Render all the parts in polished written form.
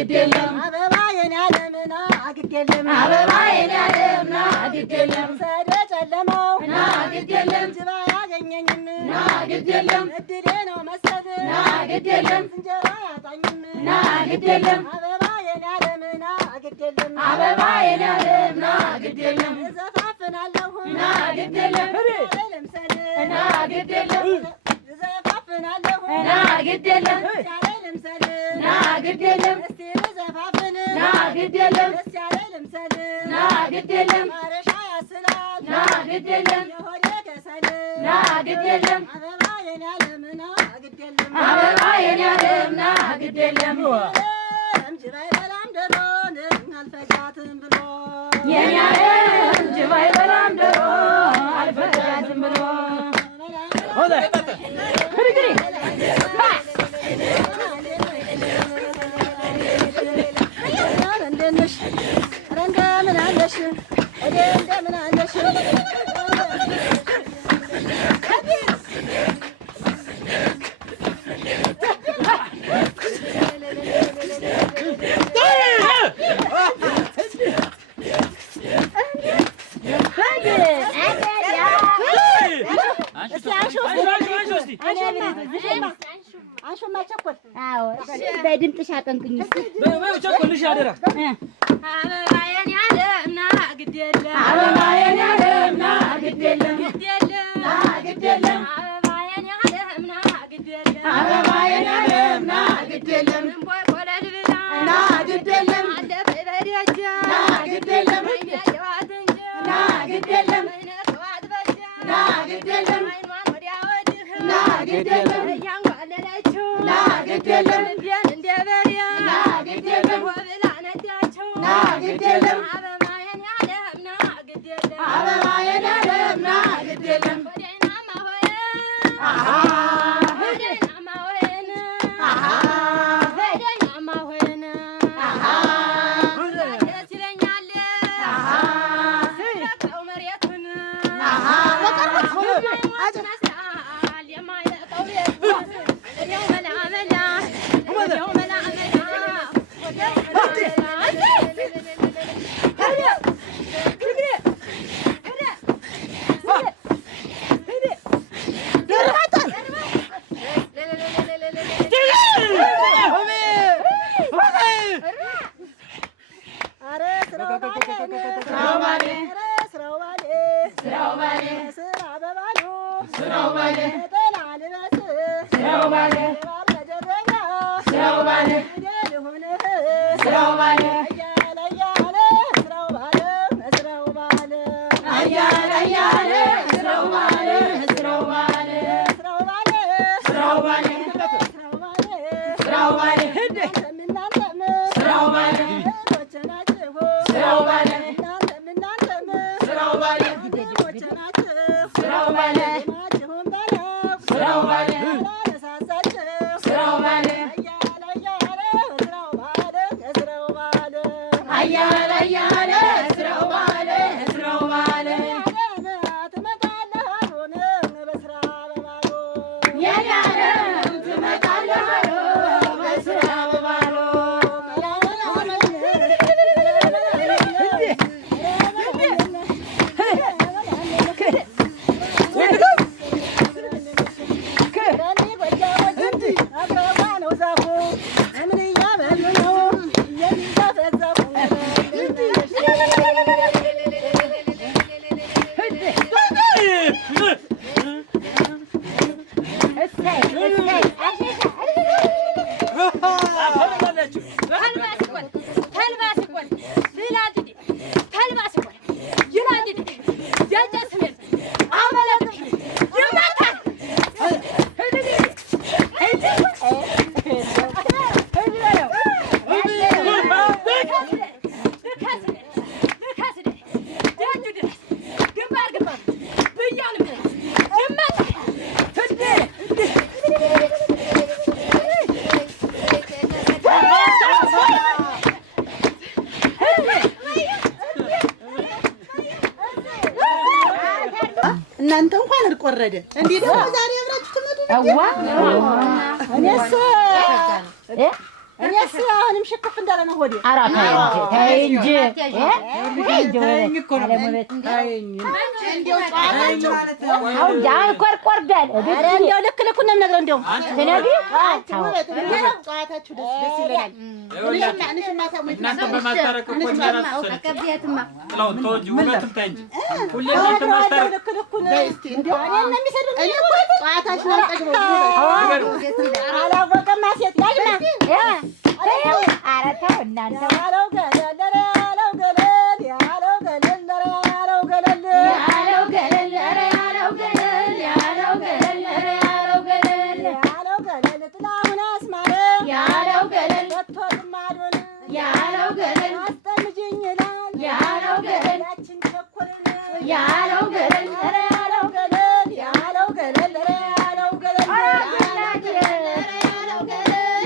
ግዴለም አበባ የኔ ዓለምና ግዴለም አበባ የኔ ዓለምና ግዴለም ሰደ ጨለማው ና ግዴለም ጅባ ያገኘኝን ና ግዴለም እድሌ ነው መሰል ና ግዴለም እንጀራ ያጣኝም ና ግዴለም አበባ የኔ ዓለምና ግዴለም አበባ የኔ ዓለምና ግዴለም እዘፋፍናለሁ ና ግዴለም ለምሰል ና ግዴለም እዘፋፍናለሁ ና ግዴለም ለምሰል ና ግዴለም እስቲ እዘፋፍን ና ግዴለም ደስ ያለ ልምሰል ና ግዴለም ማረሻ ያስላል ና ግዴለም የሆዴ ከሰል ና ግዴለም አበባ የኔ ዓለምና ግዴለም አበባ የኔ ዓለምና ግዴለም ጅባ ይበላም ዶሮን አልፈጃትም ብሎ የኔ ዓለም ጅብ አይበላም ዶሮ አልፈጃትም ብሎ እንደነሽ እንደምን አለሽ እንደምን አለሽ በድምፅሽ አቀንቅኝ ቸኮልሽ አደራ አበባ የኔ ዓለምና ግዴለም አበባ የኔ ዓለምና ግዴለም ግዴለም ግዴለም አበባ የኔ ዓለምና ግዴለም አበባ የኔ ዓለምና ግዴለም እንቦይ ቆለል ብላ ና ግዴለም አለፈ በደጃ ና ግዴለም ያየዋት እንጂ ና ግዴለም አይነቷት በጃ ና ግዴለም አይኗን ወዲያ ወዲህ ና ግዴለም እያንጓለለችው ና ግዴለም ልቤን እንደ በሬ ና ግዴለም ወብላ ነዳችው ና ግዴለም አበባ የኔ ዓለምና ግዴለም አበባ የኔ ዓለምና ግዴለም ወዴናማ ሆየ አሃ ወዴናማ ሆየን አሃ ወዴናማ ሆየን አሃ ደስ ይለኛል አሃ ስረቀው መሬቱን አሃ ይመስላል የማይለቀው ቤት ወዲያው መላ መላ ወዲያው መላ መላ ወዲያው ኧረ ስራው ስራው ባሌ ስራው ባሌ ስራው ባሌ ስራ በባሉ ስራው ባሌ ነጠላ ልበስ ስራው ባሌ ባር ተደረጋ ስራው ባሌ ልሁንህ ስራው ባሌ እያለ እያለ ስራው ባለ ስራው ባለ አያለ አያለ ስራው ባሌ ስራው ባሌ ስራው ባለ ስራው ባሌ ስራው ባለ ስራው ባሌ እናንተም ስራው ባሌ ወንድሞቼ ናችሁ ስራው ባሌ እናንተም ስራው ባሌ ወንድሞቼ ናችሁ ስራው ባሌ ማችሁም በለው ስራው ባሌ አላነሳሳችሁ ስራው ባሌ እያለ እያለ ስራው ባለ ስራው ባለ አያለ አያለ ስራው ባሌ ስራው ባሌ ትመጣለህ አሉን በስራ በባሉ የኔ ዓለም ትመጣለህ አሉ በስራ በባሉ እናንተ እንኳን አልቆረደ እንዴ ደግሞ ዛሬ አብራችሁ ትመጡ ነው? እኔስ እኔስ አሁንም ሽክፍ እንዳለ ነው ሆዴ። ኧረ ተይ እንጂ አሁን ቆርቆር በል። ኧረ እንደው ልክ ልኩን ነው የምነግረው። እንደው ትነግሪው ጨዋታችሁ ደስ ይለናል። እናንተ በማስታረቅ እኮ እራሱ ተወጂ እውነቱን ተይ እንጂ ሁሌ እናንተ ማስታረቅ ልክ ልኩን እንደው እኔን ነው የሚሰድብኝ። ጨዋታችሁ አላወቀማ ሴት ያጅማ ኧረ ተው እናንተ ያለው ገለል ያለው ገለል ያለው ገለል ያለው ገለል ያለው ገለል ያለው ገለል ያለው ገለል ያለው ገለል ያለው ገለል ጥላሁን አስማረ ያለው ገለል ወጥቶልማዶን ያለው ገለል አስጠምጂኝ ይላል ያለው ገለል ያችን ቸኮልን ያለው ገለል ያለው ገለል ያለው ገለል ያለው ገለል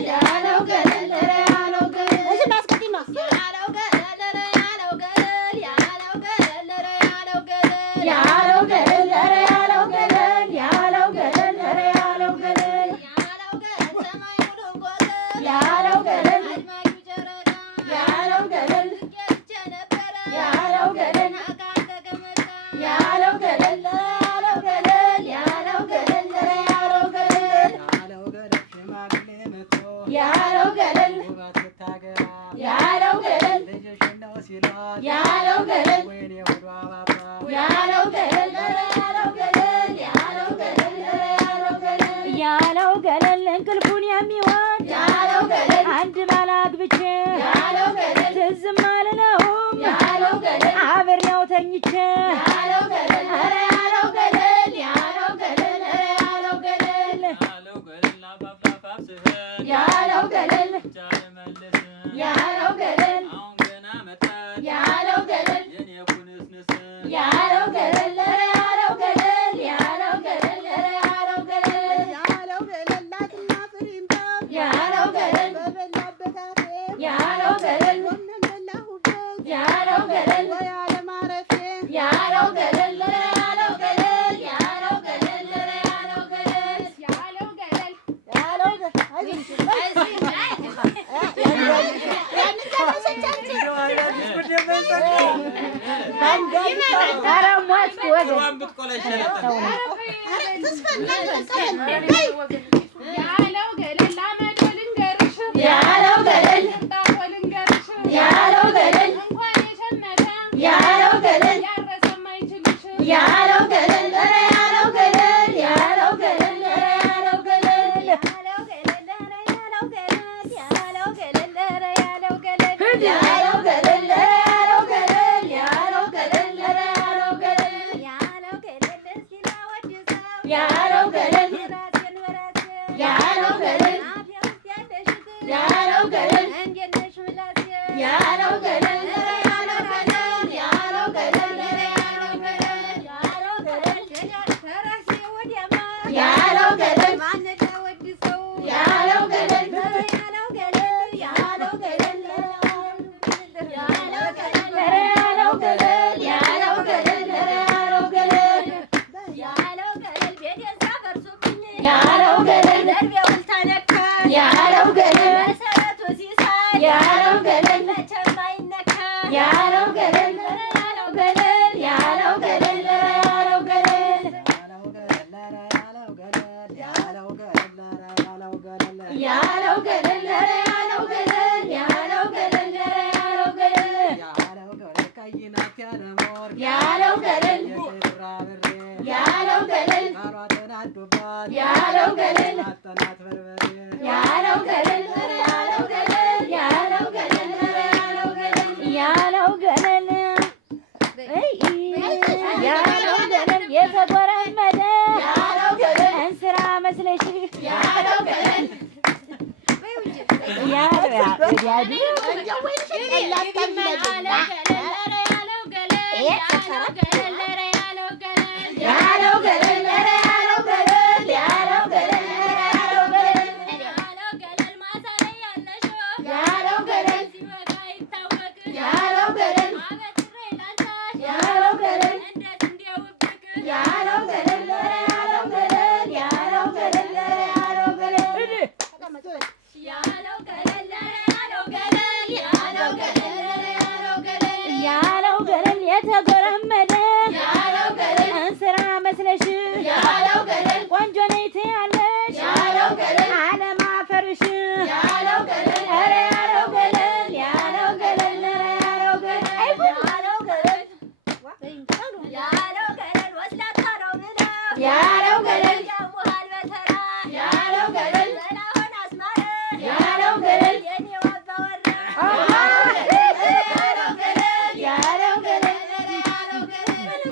ያለው ገለል ያለው ገለል እዚህ ማስቀዲማ ያለው ገለል ያለው ገለል ያለው ገለል ያለው ገለል ያለው ገለል ያለው ገለል ያለው ገለል ያለው ገለል ያለው ገለል ሰማይ ሙሉ ጎገል ያለው ገለል አድማጩ ጨረቃ ያለው ገለል ጌቼ ነበረ ያለው ገለል አካል ተቀመጣ ያለው ገለል ያለው ገለል ያለው ገለል ያለው ገለል ያለው ገለል ሽማግሌ መጥቶ ያለው ገለል ውበት ስታገባ ያለው ገለል ልጅሽን ነው ሲላት ያለው ገለል ወይኔ ሆዷ ባባ ያለው ገለል ያለው ገለል ያለው ገለል ያለው ገለል ያለው ገለል እንቅልፉን የሚሆን ያለው ገለል አንድ ባል አግብቼ ያለው ገለል ትዝም አልለውም ያለው ገለል አብሬው ተኝቼ ያለው ገለል ያለው ገለል ያለው ገለል ያለው ገለል ያለው ገለል አፋፋፋ ስህል ያለው ገለል ቻለ መልስ ያለው ገለል አሁን ገና መጣች ያለው ገለል የኔ ኩንስንስ ያለው ገለል ያለው ገለል ያለው ገለል ያለው ገለል ያለው ገለል ላትና ፍሪምባ ያለው ገለል በበላበት አፌ ያለው ገለል ጎመን በላሁበት ያለው ገለል ወይ አለማረፌ ያለው ገለል ያለው ገለል ያለው ገለል ያለው ገለል ያለው ገለል ያለው ኧረ ሞት ወገን ዋን ብትቆላ ይሻላል። ያለው ገለል አመዶ ልንገርሽ ያለው ገለል ጣፎ ልንገርሽ ያለው ገለል እንኳን የሸመተ ያለው ገለል ያረሰም አይችልሽ ያለው ገለል ያለው ገለል ያለው ገለል ያለው ገለል ያለው ገለል ያለው ገለል ያለው ገለል ያለው ገለል ያለው ገለል ያለው ገለል ያለው ገለል ያለው ገለል ያለው ገለል ሲላወድሰው ያለው ገለል ራሴን በራሴ ያለው ገለል አፌ ውስጥ ያለሽት ያለው ገለል እንዴት ነሽ ምላሴ ያለው ገለል ያለው ገለል ያለው ገለል ያለው ገለል ያለው ገለል ከራሴ ወዲያማ ያለው ገለል ማን ላወድሰው ያለው ገለል ያለው ገለል ያለው ገለል ያለው ገለል ያለው ገለል ያለው ገለል ያለው ገለል ቤቴን ሲያፈርሱብኝ ያለው ገለል ደርቤውን ተነካ ያለው ገለል መሰረቱ ሲሳይ ያለው ገለል መቼም አይነካ ያለው ገለል ያለው ገለል ያለው ገለል ያለው ገለል ያለው ገለል ያለው ገለል ያለው ገለል ያለው ገለል ያለው ገለል ያለው ገለል ያለው ገለል ያለው ገለል ያለው ገለል ያለው ገለል ያለው ገለል ያለው ገለል ያለው ገለል የተጎረመደ ያለው ገለል እንስራ መስለሽ ያለው ገለል ያለው ገለል ያለው ገለል ያለው ገለል ያለው ገለል ያለው ገለል ያለው ገለል ያለው ገለል ያለው ገለል ያለው ገለል ያለው ገለል ያለው ገለል ያለው ገለል መስለሽ ያለው ገለል ቆንጆ ነይ ትያለሽ ያለው ገለል አለማፈርሽ ያለው ገለል ኧረ ያለው ገለል ያለው ገለል ኧረ ያለው ገለል ያለው ገለል ያለው ገለል ወስላታ ነው ብለው ያለው ገለል ያሙሃል በተራ ያለው ገለል ዘናሆን አስማረ ያለው ገለል የኔ ወባወራ ያለው ገለል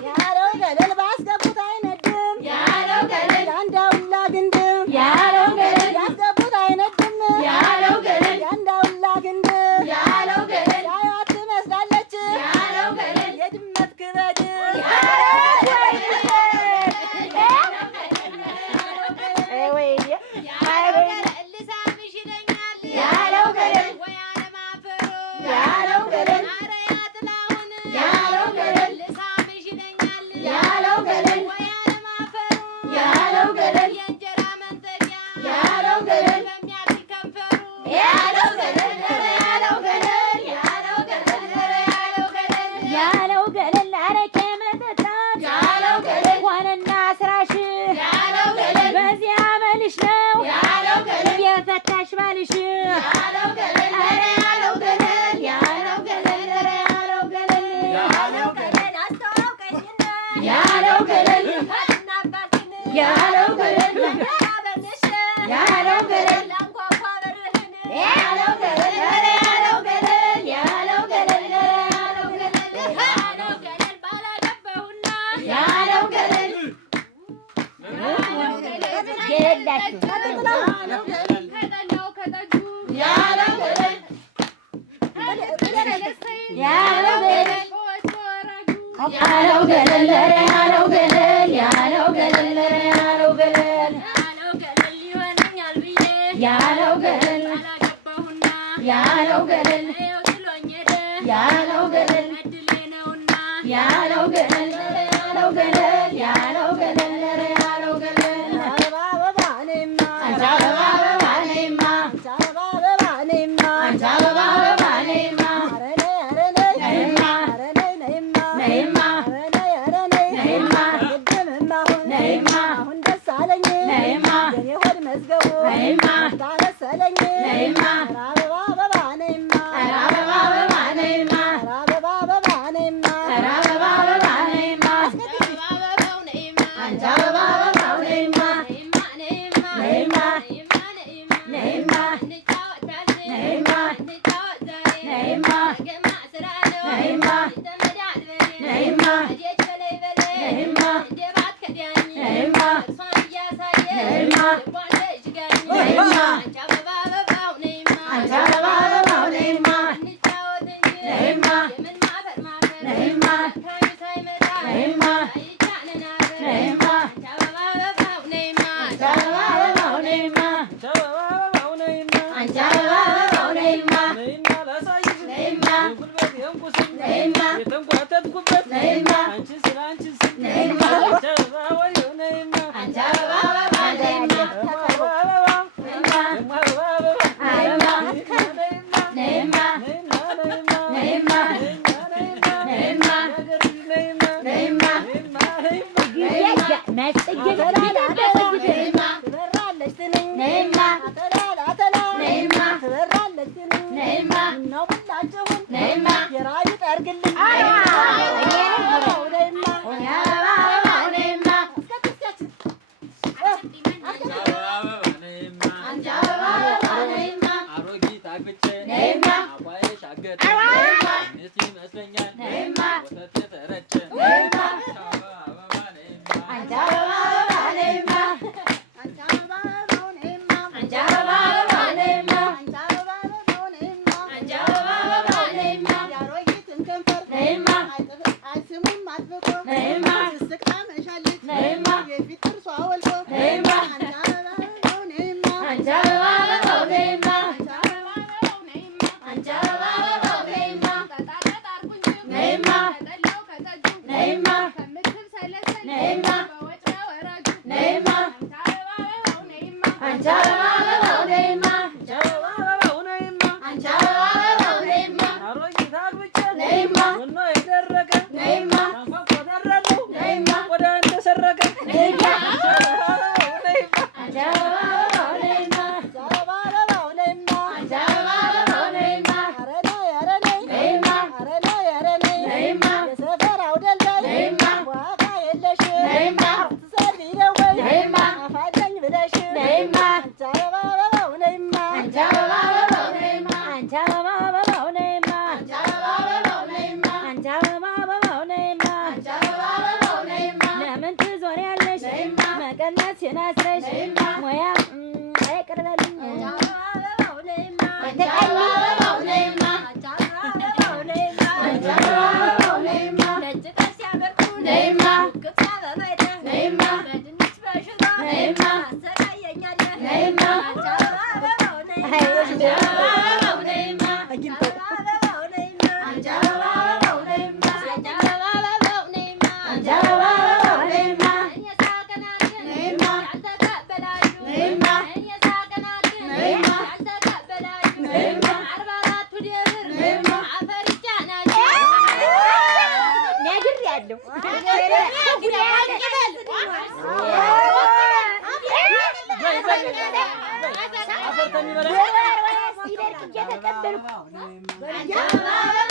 ያለው ገለል ባስገቡት አይነድም ያለው ገለል ያንዳውላ ግንድም ያለው ገለል ያስገቡት አይነድም ያለው ገለል ያንዳውላ ግንድም ያለው ገለል ያዩት ትመስላለች ያለው ገለል የድመት ክበድ ያለው ገለል ያለው ገለል ያለው ገለል ያለው ገለል ያለው ገለል የእንጀራ መንጠቂያ ያለው ገለል በሚያርግ ከንፈሩ ያለው ገለል ያለው ገለል ያለው ገለል ያለው ገለል ያለው ገለል አረቄ መጠጣት ያለው ገለል ሆነና ስራሽ ያለው ገለል በዚያ መልሽ ነው ያለው ገለል የፈታሽ ባልሽ ያለው ገለል ያለው ገለል ያለው ገለል ያለው ገለል ያለው ገለል አስተዋውቀኝና ያለው ገለል እናባትን ያለው ገለል አበንሽ ያለው ገለል ላንኳኳ በርህን ያለው ገለል ያለው ገለል ያለው ገለል ያለው ገለል ያለው ገለል ባላገባሁና ያለው ገለል የላችሁ ከጠላው ከጠጁ ያለው ገለል ያለው ገለል ከወጭ ወራጁ ያለው ገለል ያለው ገለል ያለው ገለል ያለው ገለል ያለው ገለል ይሆነኛል ብዬ ያለው ገለል ባላገባሁና ያለው ገለል ይኸው ጥሎኝ ሄደ ያለው ገለል እድሌ ነውና ያለው ገለል ያለው ገለል ያለው ገለል ያለው ገለል አበባ አበባ ነይማ አንቺ አበባ አበባ ነይማ አንቺ አበባ አበባ ነይማ አንቺ አበባ አበባ ነይማ ኧረ ነይ ኧረ ነይ ነይማ ኧረ ነይ ነይማ ነይማ ኧረ ነይ ኧረ ነይ ነይማ ቅድምም አሁን ነይማ አሁን ደስ አለኝ ነይማ የኔ ሆድ መዝገቡ ነይማ ታመሰለኝ ነይማ ኧረ አበባ አበባ ነይማ ኧረ አበባ አበባ ነይማ ኧረ አበባ አበባ ነይማ ኧረ አበባ አበባ ነይማ አበባው ነይማ አንቺ አበባ አበባው ነይማ ነይማ ነይማ ነይማ ነይማ ነይማ እንጫወታለን ነይማ እንጫወት ዛሬ ነይማ ገማ ስራ ነው ነይማ ተመዳል በሬ ነይማ አዴት በላይ በላይ ነይማ እንደ ባት ከዳኝ ነይማ እርሷን እያሳየ ነይማ ልቧን ለእጅጋኝ ነይማ አንቺ አበባ አበባው ነይማ አንቺ አበባ አበባው ነይማ እንጫወት እንጂ ነይማ የምን ማፈር ማፈር ነይማ ታዩ ሳይመጣ ነይማ አይጫንን አፈር ነይማ አንቺ አበባ አበባው ነይማ አንቺ አበባ አበባው ነይማ አንቺ አበባ አበባው ነይማ ነይማ ነይማ ነይማ ነይማ አንቺ አበባ አበባ ነይማ ነይማ ነይማ ነይማ ነይማ ትበራለች ትንኝ ነይማ አተላ አተላ ነይማ ትበራለች ትንኝ ነይማ ነው ሁላችሁም ነይማ የራዩ ጠርግልኝ ነይማ አበባው ነይማ አንቺ አበባ አበባ ነይማ አሮጊት አግብቼ ነይማ አባዬ ሻገር ነይማ ሚስት ይመስለኛል ነይማ ወተት የተረጨ ነይማ አበባ ነይማ አንቺ አበባ አበባ ነይማ ነሽ መቀነትሽን አስረሽ ሙያ አይቀርበልኝ Thank you.